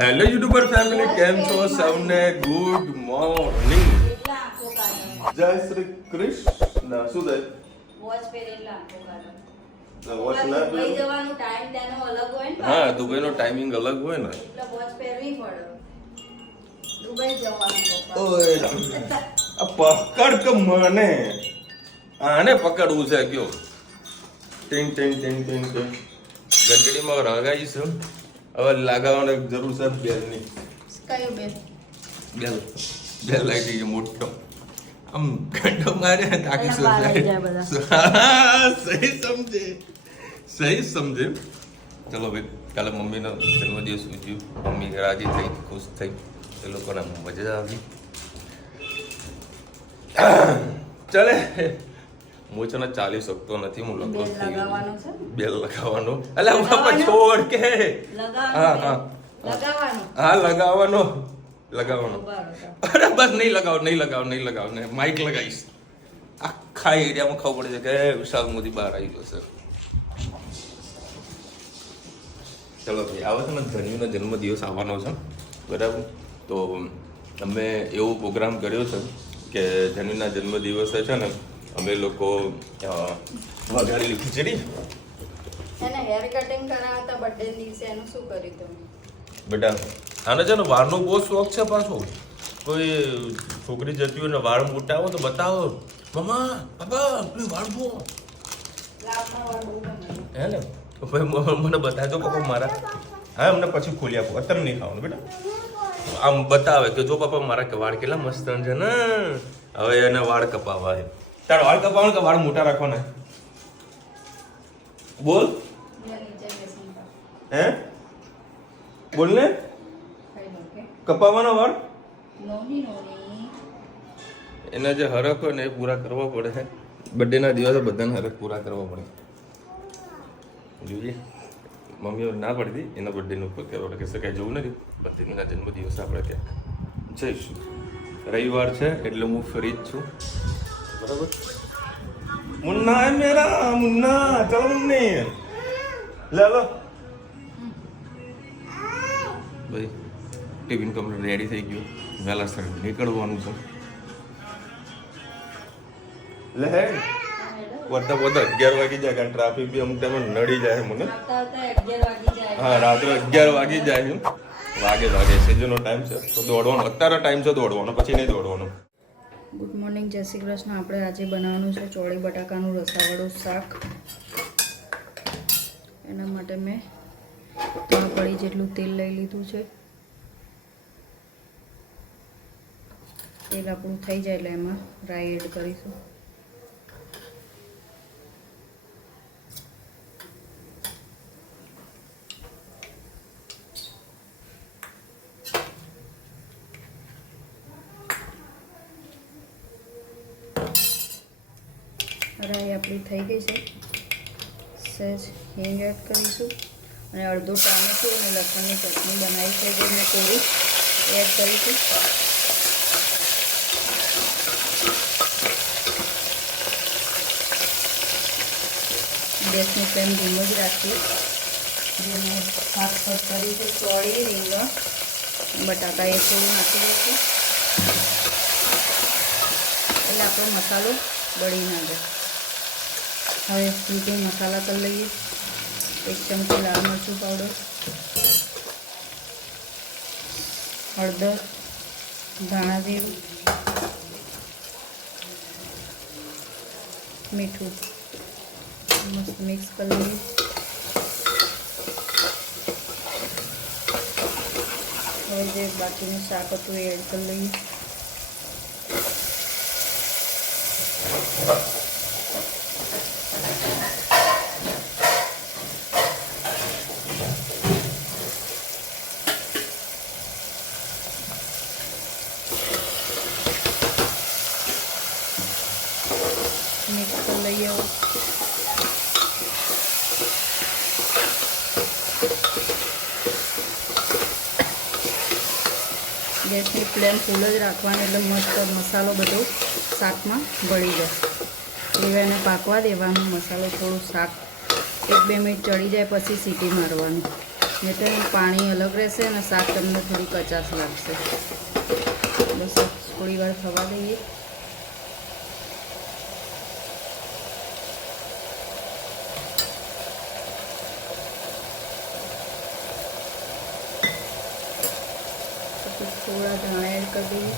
Hello YouTuber family, કેમ છો સૌને? ગુડ મોર્નિંગ, જય શ્રી કૃષ્ણ. શું થાય? વોચ પહેરેલા આંખો કાઢો. વોચ ના દુબઈ જવાનો ટાઈમ ત્યાંનો અલગ હોય ને. હા, દુબઈનો ટાઈમિંગ અલગ હોય ને, એટલે વોચ પહેરવી પડે. દુબઈ જવાનું પપ્પા. ઓય આ પકડ કે મને આને પકડવું છે કયો? ટિંગ ટિંગ ટિંગ ટિંગ ટિંગ ઘંટડીમાં રગાઈ છે. હવે લાગાવાની જરૂર છે બેલની. કયું બેન? બેલ બેલ લાગી ગઈ મોટો. આમ ઘંટો મારે તાકી શું થાય? સહી સમજે, સહી સમજે. ચલો ભાઈ, કાલે મમ્મીનો જન્મદિવસ ઉજવ્યો. મમ્મી રાજી થઈ, ખુશ થઈ, એ લોકોને મજા આવી. ચાલે હું છે ને ચાલી શકતો નથી, હું લગભગ થઈ ગયો. લગાવવાનું છે. બેલ લગાવવાનો. અલા બાપા છોડ કે. હા હા લગાવવાનું. હા લગાવવાનો લગાવવાનો. બરાબર. અરે બસ નહીં લગાવ નહીં લગાવ નહીં લગાવ ને માઇક લગાવીશ. આખા એરિયામાં ખબર પડે છે કે વિશાલ મોદી બહાર આવી ગયો છે. ચલો ભાઈ, આવે છે ને ધન્યુનો જન્મદિવસ આવવાનો છે, બરાબર? તો અમે એવો પ્રોગ્રામ કર્યો છે કે ધન્યુના જન્મદિવસે છે ને અમે લોકો વઘારેલી ખીચડી. એને હેર કટિંગ કરાવતા બર્થડે દિવસે એનું શું કર્યું તમે? બેટા આને છે ને વાળનો બહુ શોખ છે પાછો. કોઈ છોકરી જતી હોય ને વાળ મોટા હોય તો બતાવો, મમ્મા પાપા પેલું વાળ બહુ લાવના વાળ બહુ ગમે. હે ને તો ભાઈ મને બતાવજો પપ્પા મારા. હા અમને પછી ખોલી આપો, અત્યારે નહીં ખાવાનું બેટા. આમ બતાવે કે જો પપ્પા મારા કે વાળ કેટલા મસ્ત છે ને. હવે એને વાળ કપાવવા છે. તાર વાળ કપાવવાનું કે વાળ મોટા રાખવાના? બોલ નીચે બેસીને ખાઓ. હે બોલ ને. ખાઈ લો કે કપાવવાના વાળ નોની નોની. એના જે હરખ હોય ને એ પૂરા કરવા પડે છે. બર્થડેના દિવસે બધાને હરખ પૂરા કરવા પડે. જોઈએ મમ્મીઓ ના પડતી એના બર્થડેનું ઉપર કરવા પડે, કહેશે કાંઈ જવું નથી, બર્થડેના જન્મદિવસે આપણે ત્યાં જઈશું. રવિવાર છે એટલે હું ફ્રી જ છું, બરાબર? મુન્ના હે મેરા મુન્ના, ચલો મુન્ની લે લો ભાઈ. ટિફિન કમ્પ્લીટ રેડી થઈ ગયું, વહેલા સર નીકળવાનું છે. લે હે વધતા વધતા 11 વાગી જાય, કારણ ટ્રાફિક બી અમુક ટાઈમે નડી જાય મને. આવતા આવતા 11 વાગી જાય. હા રાત્રે 11 વાગી જાય છે. વાગે સીઝનનો ટાઈમ છે તો દોડવાનો. અત્યારે ટાઈમ છે દોડવાનો, પછી નહીં દોડવાનો. ગુડ મોર્નિંગ, જય શ્રી કૃષ્ણ. આપણે આજે બનાવવાનું છે ચોળી બટાકાનું રસાવાળું શાક. એના માટે મેં 3 કળી જેટલું તેલ લઈ લીધું છે. તેલ આપણું થઈ જાય એટલે એમાં રાઈ એડ કરીશું. રાઈ આપણી થઈ ગઈ છે. સહેજ હિંગ એડ કરીશું અને અડધો ટામેટું અને લસણની ચટણી બનાવી છે જે મેં થોડી એડ કરીશું. ગેસની ફ્લેમ ધીમો જ રાખીએ. જે મેં શાક કટ કરી છે ચોળી, રીંગણ, બટાકા એ થોડું નાખી દઈશું એટલે આપણો મસાલો બળી ના જાય. હવે મીઠું મસાલા કરી લઈએ. 1 ચમચી લાલ મરચું પાવડર, હળદર, ધાણા જીરું, મીઠું મસ્ત મિક્સ કરી લઈએ. હવે જે બાકીનું શાક હતું એ એડ કરી લઈએ. મિક્સ કરી લઈએ. ગેસની ફ્લેમ ફૂલ જ રાખવાની એટલે મસ્ત મસાલો બધો શાકમાં ભળી જાય. હવે એને પાકવા દેવાનું. મસાલો થોડું શાક 1-2 મિનિટ ચડી જાય પછી સીટી મારવાની. નહીં તો એનું પાણી અલગ રહેશે અને શાક તમને થોડી કચાશ લાગશે. બસ થોડી વાર થવા દઈએ. પછી થોડા ધાણા એડ કરી દઈએ.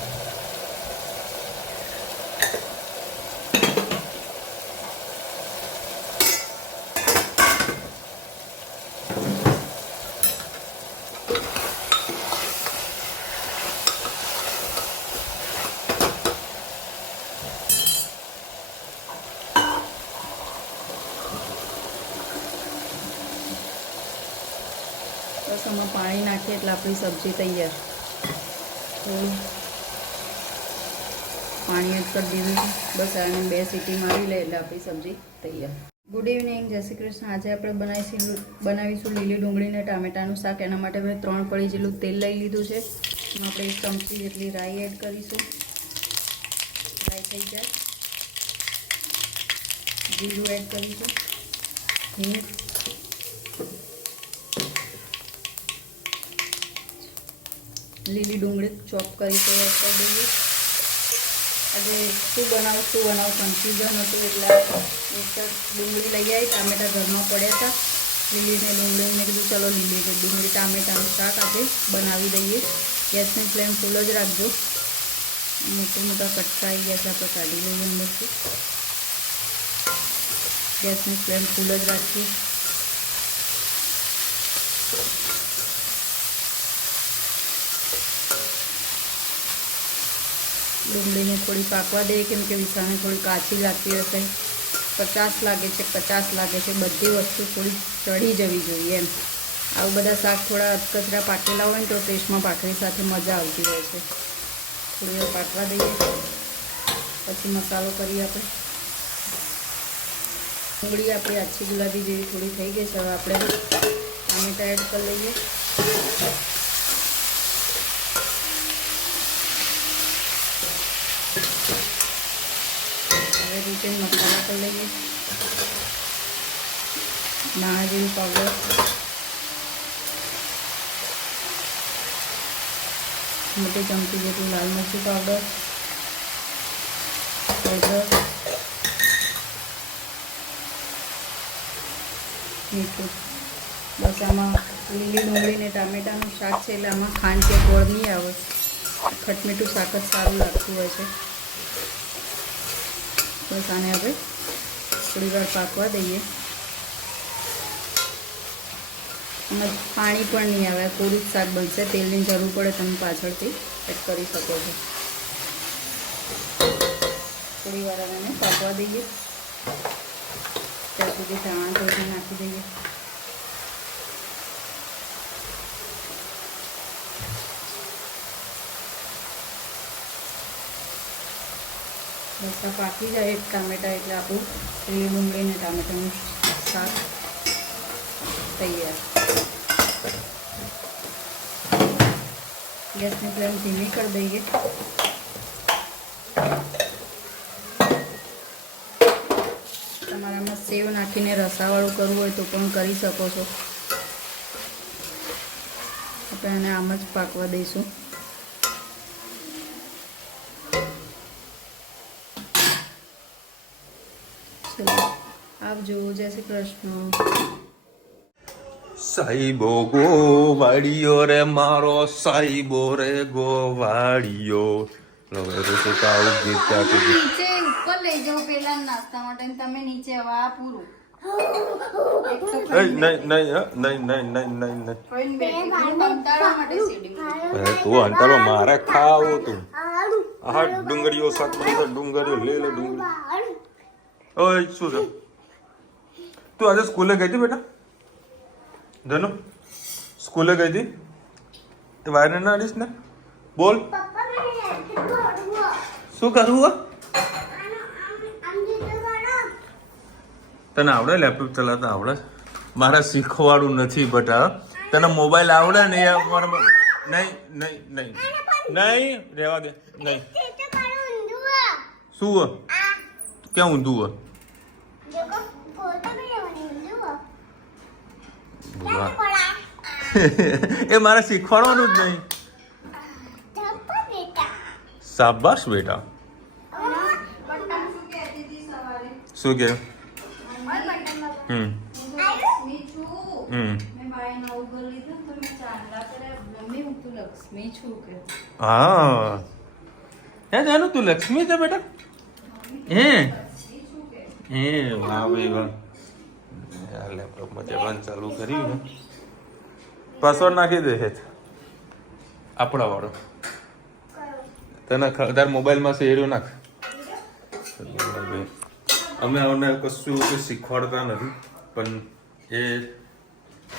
બસ આમાં પાણી નાખીએ એટલે આપણી સબ્જી તૈયાર. થોડું પાણી એડ કરી દીધું છે. બસ આને 2 સીટી મારી લે એટલે આપણી સબ્જી તૈયાર. ગુડ ઇવનિંગ, જય શ્રી કૃષ્ણ. આજે આપણે બનાવીશું લીલી ડુંગળીને ટામેટાનું શાક. એના માટે મેં 3 પડી જેટલું તેલ લઈ લીધું છે. એમાં આપણે 1 ચમચી જેટલી રાઈ એડ કરીશું. રાઈ થઈ જાય, જીરું એડ કરીશું, હિંગ, લીલી ડુંગળી ચોપ કરી તો એડ કરી દઈએ. આજે શું બનાવું કન્ફ્યુઝન હતું એટલે ડુંગળી લઈ આવી. ટામેટા ઘરમાં પડ્યા હતા, લીલીને ડુંગળી. મેં કીધું ચલો લીલી ડુંગળી ટામેટાનું શાક આપણે બનાવી દઈએ. ગેસની ફ્લેમ ફૂલ જ રાખજો. મોટા કટકા આવી ગયા છે, આપણે કાઢી લઈએ અંદરથી. ગેસની ફ્લેમ ફૂલ જ રાખીએ. ડુંગળીને થોડી પાકવા દઈએ, કેમ કે વિસાને થોડી કાચી લાગતી હશે. 50 લાગે છે, બધી વસ્તુ થોડી ચડી જવી જોઈએ એમ. આવું બધા શાક થોડા અધકચરા પાકેલા હોય ને તો ટેસ્ટમાં ભાખરી સાથે મજા આવતી હોય છે. થોડી વાર પાકવા દઈએ, પછી મસાલો કરીએ આપણે. ડુંગળી આપણી આછી ગુલાબી જેવી થોડી થઈ ગઈ છે. હવે આપણે ટામેટા એડ કરી લઈએ. હવે રીતે મસાલા કરી લઈએ. ધાણા જીરું પાવડર, મોટી ચમચી જેટલું લાલ મરચું પાવડર, હળદર, મીઠું. બસ આમાં લીલી ડુંગળી ને ટામેટાનું શાક છે એટલે આમાં ખાંડ કે ગોળ નહીં આવે. ખટમીઠું શાક જ સારું લાગતું હોય છે. બસ આને હવે થોડી વાર પાકવા દઈએ. અને પાણી પણ નહીં આવે, કોરું જ શાક બનશે. તેલની જરૂર પડે તમે પાછળથી એડ કરી શકો છો. થોડી વાર એને પાકવા દઈએ. ત્યાં સુધી ધાણા થોડી નાખી દઈએ. બસ પાકી જાય એક ટામેટા એટલે આપણું લીલી ડુંગળી અને ટામેટાનું શાક તૈયાર. ગેસની ફ્લેમ ધીમી કરી દઈએ. તમારામાં સેવ નાખીને રસાવાળું કરવું હોય તો પણ કરી શકો છો. આપણે એને આમ જ પાકવા દઈશું. આવજો, જય શ્રી કૃષ્ણ. સાઈબો ગોવાળિયો રે મારો, સાઈબો રે ગોવાળિયો. નીચે ઉપર લઈ જાઓ પેલા નાસ્તા માટે, તમે નીચે હવે આ પૂરું. નહીં તું અંતરમાં મારે ખાવું તું. હા ડુંગળીઓ શાક બનશે. ડુંગળીઓ લે ડુંગળી. ઓય શું છે? તું આજે સ્કૂલે ગઈ હતી બેટા? ધનુ સ્કૂલે ગઈ હતી? એ વાયર ના અડીશ ને? બોલ શું કરવું? તને આવડે લેપટોપ ચલાવતા આવડે? મારે શીખવાડું નથી બેટા. તને મોબાઈલ આવડે ને? નહીં રહેવા દે. નહીં શું ક્યાં ઊંધું એ મારે શીખવાડવાનું જ નહીં. શાબાશ બેટા. શું કે? હા હે જાનું તું લક્ષ્મી છે બેટા? હે વાહ ભાઈ વાહ. લેપટોપમાં ચલાવવાનું ચાલુ કર્યું ને. પાસવર્ડ નાખી દે છે આપણા વાળો. તને તાર મોબાઈલમાં શેર્યું નાખ. અમે કશું શીખવાડતા નથી પણ એ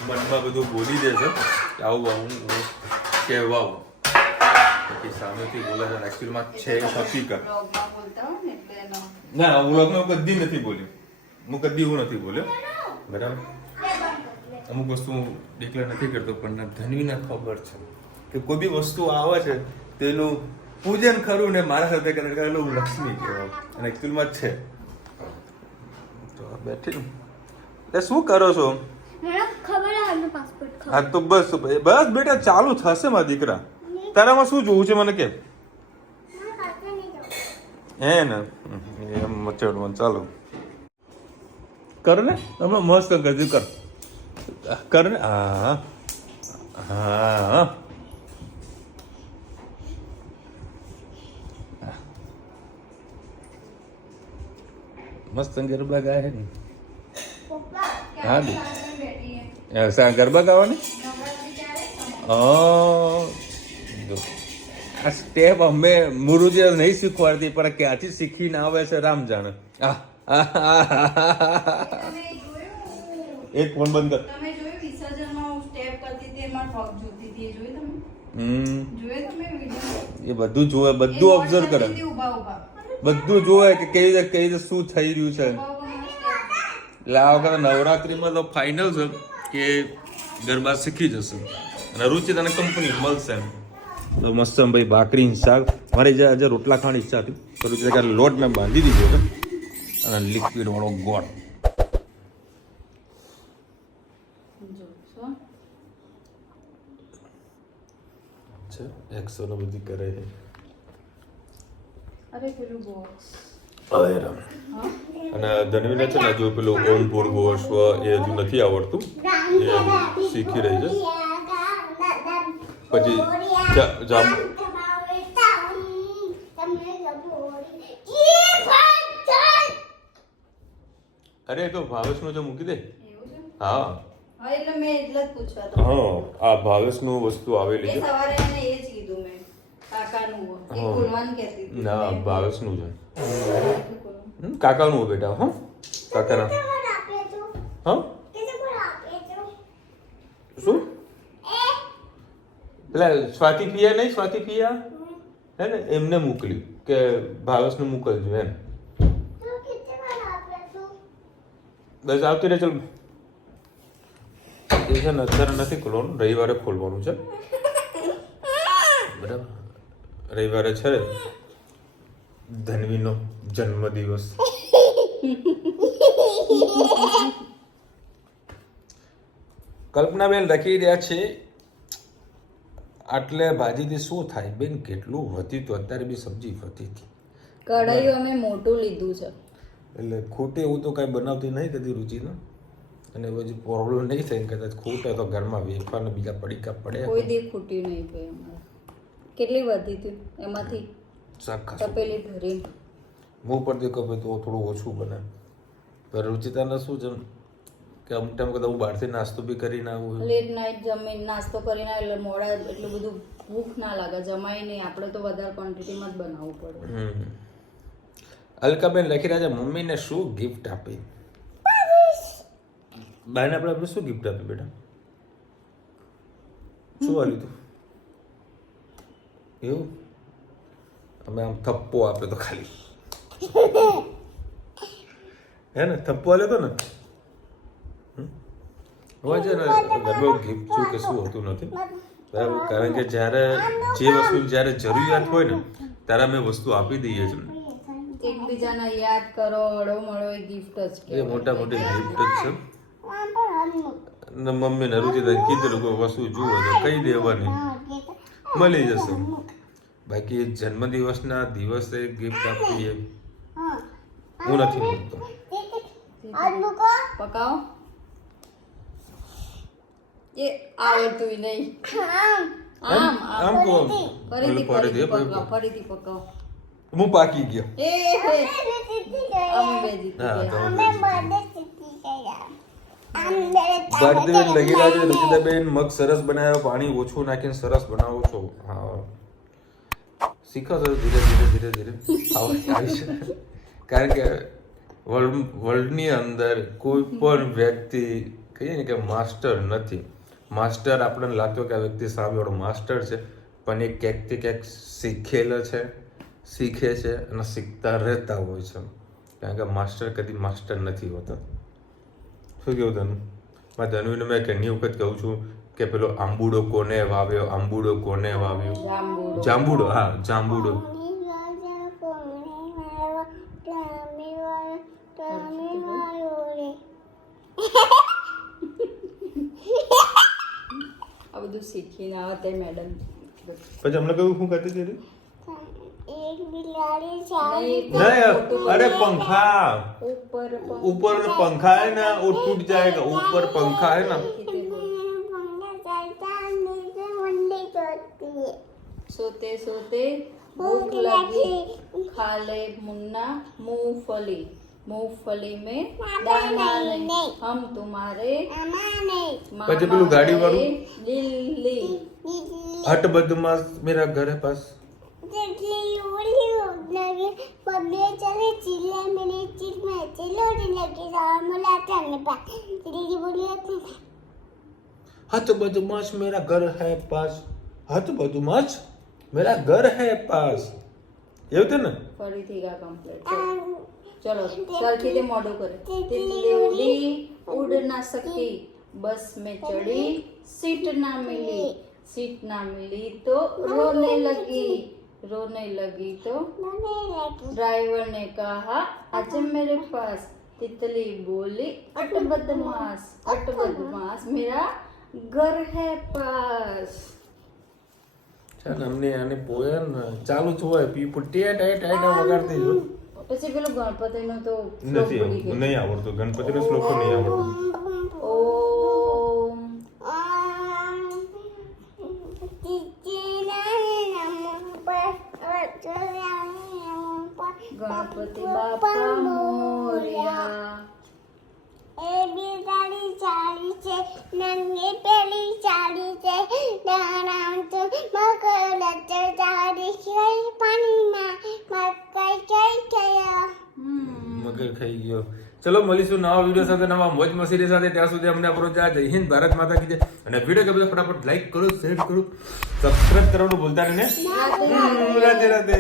મનમાં બધું બોલી દે છે કે આવું આવું કહેવા પછી સામેથી બોલે છે. એકચ્યુઅલમાં છે હકીકત. ના વ્લોગમાં કદી નથી બોલ્યો. હું કદી એવું નથી બોલ્યો બરાબર. અમુક વસ્તુ ડિક્લેર નથી કરતો પણ ધનવીને ખબર છે કે કોઈ બી વસ્તુ આવે છે તેનું પૂજન ખરું ને મારા સાથે કરેલું લક્ષ્મી કહેવાય અને એકચ્યુઅલમાં જ છે. તો બેઠી એટલે શું કરો છો? હા તો બસ બસ બેટા ચાલુ થશે મારા દીકરા. તારામાં શું જોવું છે મને કે? હે ને એમ મચડવાનું ચાલુ કર ને. હમણાં મસ્ત કરજે કર કર ને. હા હા મસ્ત ગરબા ગાય છે ને. હા દી ગરબા ગાવાની. આ સ્ટેપ અમે મુરુજે નહીં શીખવાડતી પણ ક્યાંથી શીખીને આવે છે રામ જાણે. એક ફોન બંધ કર. એ બધું જોવે, બધું ઓબ્ઝર્વ કરે, બધું જોવે કે કેવી રીતે શું થઈ રહ્યું છે. એટલે આ વખતે નવરાત્રીમાં તો ફાઇનલ છે કે ગરબા શીખી જશે અને રુચિ તને કંપની મળશે. તો મસ્ત ભાઈ ભાખરી શાક. મારી આજે રોટલા ખાવાની ઈચ્છા હતી તો રુચિ લોટ મેં બાંધી દીધો છે અને લિક્વિડ વાળો ગોળ છે. 100 બધી કરે છે. અરે પેલું બોક્સ અને ધનવીને છે ને હજુ પેલું ઓમ ભૂર્ભુવસ્વ એ હજુ નથી આવડતું. એ શીખી રહી છે. પછી અરે તો ભાવેશનું જો મૂકી દે. હા એટલે મેં એટલે જ પૂછવા તો. હા આ ભાવેશનું વસ્તુ આવેલી છે. સવારે એને એ જ કીધું મેં કાકાનું એ ખોલવાનું કહેતી હતી. ના ભાવેશનું છે. કાકાનું બેટા. હા કાકાના. હા શું પેલા સ્વાતિ પિયા નહીં, સ્વાતિ પિયા હે ને એમને મોકલ્યું કે ભાવેશને મોકલજો એમ. બસ આવતી રહે. ચલ એ છે ને અત્યારે નથી ખોલવાનું, રવિવારે ખોલવાનું છે બરાબર. રવિવારે છે ધનવીનો જન્મદિવસ. કલ્પનાબેન લખી રહ્યા છે આટલે ભાજીથી શું થાય બેન? કેટલું વધી તો અત્યારે બી સબ્જી વધી હતી. કઢાઈઓ અમે મોટું લીધું છે એટલે ખોટે એવું તો કાંઈ બનાવતી નહીં કદી રુચિનો. અને પછી પ્રોબ્લેમ નહીં થાય કદાચ ખૂટે તો ઘરમાં વેફર ને બીજા પડીકા પડે. કોઈ દી ખૂટ્યું નહીં ભાઈ અમારે. કેટલી વધી હતી એમાંથી શાક તપેલી ભરી. હું પર દેખો ભાઈ તો થોડું ઓછું બને. પણ રુચિતાને શું છે કે અમુક ટાઈમ કદાચ હું બહારથી નાસ્તો બી કરીને આવું. લેટ નાઇટ જમીને નાસ્તો કરીને એટલે મોડા એટલું બધું ભૂખ ના લાગે, જમાય નહીં. આપણે તો વધારે ક્વોન્ટિટીમાં જ બનાવવું પડે. અલકાબેન લખી રહ્યા છે મમ્મીને શું ગિફ્ટ આપી? બાને આપણે શું ગિફ્ટ આપી બેટા? શું આલ્યું તું? એવું અમે આમ થપ્પો આપ્યો તો ખાલી. હે ને થપ્પો આલ્યો તો ને. હોય છે ને ઘરમાં ગિફ્ટ શું કે શું હોતું નથી બરાબર. કારણ કે જ્યારે જે વસ્તુ જ્યારે જરૂરિયાત હોય ને ત્યારે અમે વસ્તુ આપી દઈએ છીએ. એકબીજાને યાદ કરો, અડો મળો એ ગિફ્ટ જ એ મોટા મોટી ગિફ્ટ જ છે. ને મમ્મીને રુચિતાને કીધેલું કોઈ વસ્તુ જુઓ તો કહી દેવાની, મળી જશે. બાકી જન્મદિવસના દિવસે ગિફ્ટ આપવી એ હું નથી મૂકતો. પકાવો. એ આવડતું નહીં. આમ કહો ફરીથી પકાવો. હું પાકી ગયો. એ હે અમે બે જીતી હા, ગયા. તમે ભારતીબેન લગી રહ્યા છે. રુચિતાબેન મગ સરસ બનાવ્યો, પાણી ઓછું નાખીને સરસ બનાવો છો. હા, શીખો છો ધીરે ધીરે આવી છે. કારણ કે વર્લ્ડની અંદર કોઈ પણ વ્યક્તિ કહીએ ને કે માસ્ટર નથી. માસ્ટર આપણને લાગતો કે આ વ્યક્તિ સામેવાળો માસ્ટર છે, પણ એ ક્યાંકથી ક્યાંક શીખેલો છે, શીખે છે અને શીખતા રહેતા હોય છે. કારણ કે માસ્ટર કદી માસ્ટર નથી હોતા. શું કેવું ધનુ? મારા ધનુને મેં ઘણી વખત કહું છું કે પેલો આંબુડો કોને વાવ્યો, આંબુડો કોને વાવ્યો? જાંબુડો. હા, જાંબુડો. આ બધું શીખીને આવે તે મેડમ. પછી હમણાં કહ્યું શું કરતી હતી? नहीं, नहीं, अरे पंखा ऊपर ऊपर पंखा है ना, वो टूट जाएगा. ऊपर पंखा है ना. सोते सोते भूख लगी, खा ले मुन्ना मूंगफली. मूंगफली में दाना नहीं, हम तुम्हारे પછી પેલું ગાડી વાળું लिल्ली. हट बदमाश मेरा घर है पास. हट बदमाश मेरा घर है पास. हट बदमाश मेरा घर है पास. એવું છે ને? ફરીથી ગા કમ્પ્લીટ. चलो सरखी मोडो करे. तितली उड़ी उड़ ना सकी, बस में चढ़ी सीट ना मिली. सीट ना मिली तो रोने लगी. रोने लगी तो ड्राइवर ने कहा आजा मेरे पास. तितली बोली अट बदमाश, अट बदमाश मेरा घर है पास. ચાલ અમને આને પોયમ ચાલુ જ હોય પીપુ ટેટ ટેટ વગાડતી જ હોય. પછી પેલું ગણપતિનો તો નથી નહીં આવડતું. ગણપતિનો શ્લોક પણ નહીં આવડતું. ઓમ ગણપતિ બાપા મોરયા. મગર ખાઈ ગયો. ચલો મળીશું નવા વિડીયો સાથે, નવા મોજ મસ્તી સાથે. ત્યાં સુધી અમને આપણો જય હિન્દ, ભારત માતા કી જય. અને વિડીયો ગમે તો ફટાફટ લાઈક કરો, શેર કરો, સબસ્ક્રાઇબ કરવાનું ભૂલતા નહીં ને. રાધે રાધે.